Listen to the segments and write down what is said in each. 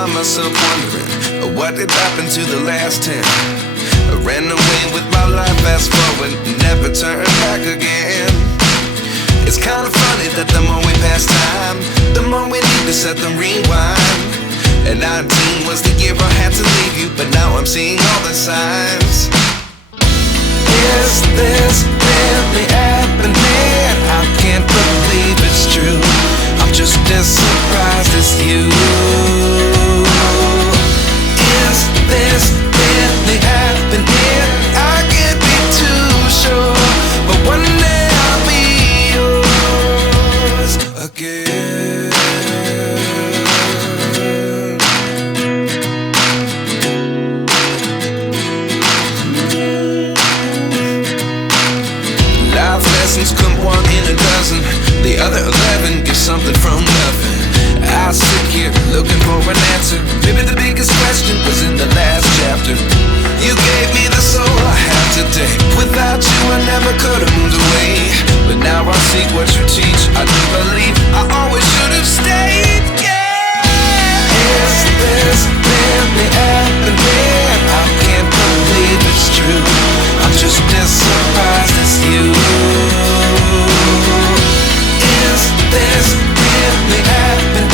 find myself wondering, what did happen to the last 10? I ran away with my life, fast forward, never turn back again. It's kind of funny that the more we pass time, the more we need to set them rewind. And 19 was the year I had to leave you, but now I'm seeing all the signs. Is this really happening? I can't believe it's true. I'm just as surprised as you. Is this really happening? I can't be too sure, but one day I'll be yours again. Life lessons come one in a dozen, the other 11 give something from nothing. I sit here looking for an answer. Maybe the biggest question was in the last chapter. You gave me the soul I have today. Without you I never could have moved away, but now I see what you teach. I do believe I always should have stayed. Yeah. Is this really happening? I can't believe it's true. I'm just as surprised as you. Is this really happening?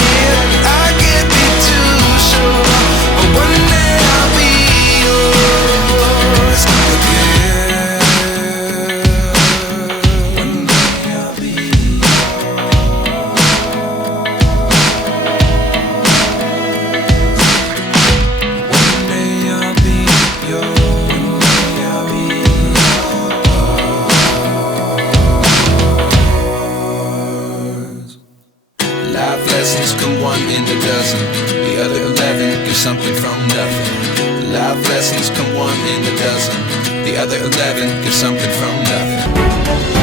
I can't be too sure, but one day I'll be yours again. One day I'll be yours. One day I'll be yours. I'll be yours. Life lessons come one in a dozen, the other 11 give something from nothing. Life lessons come one in a dozen, the other 11 give something from nothing.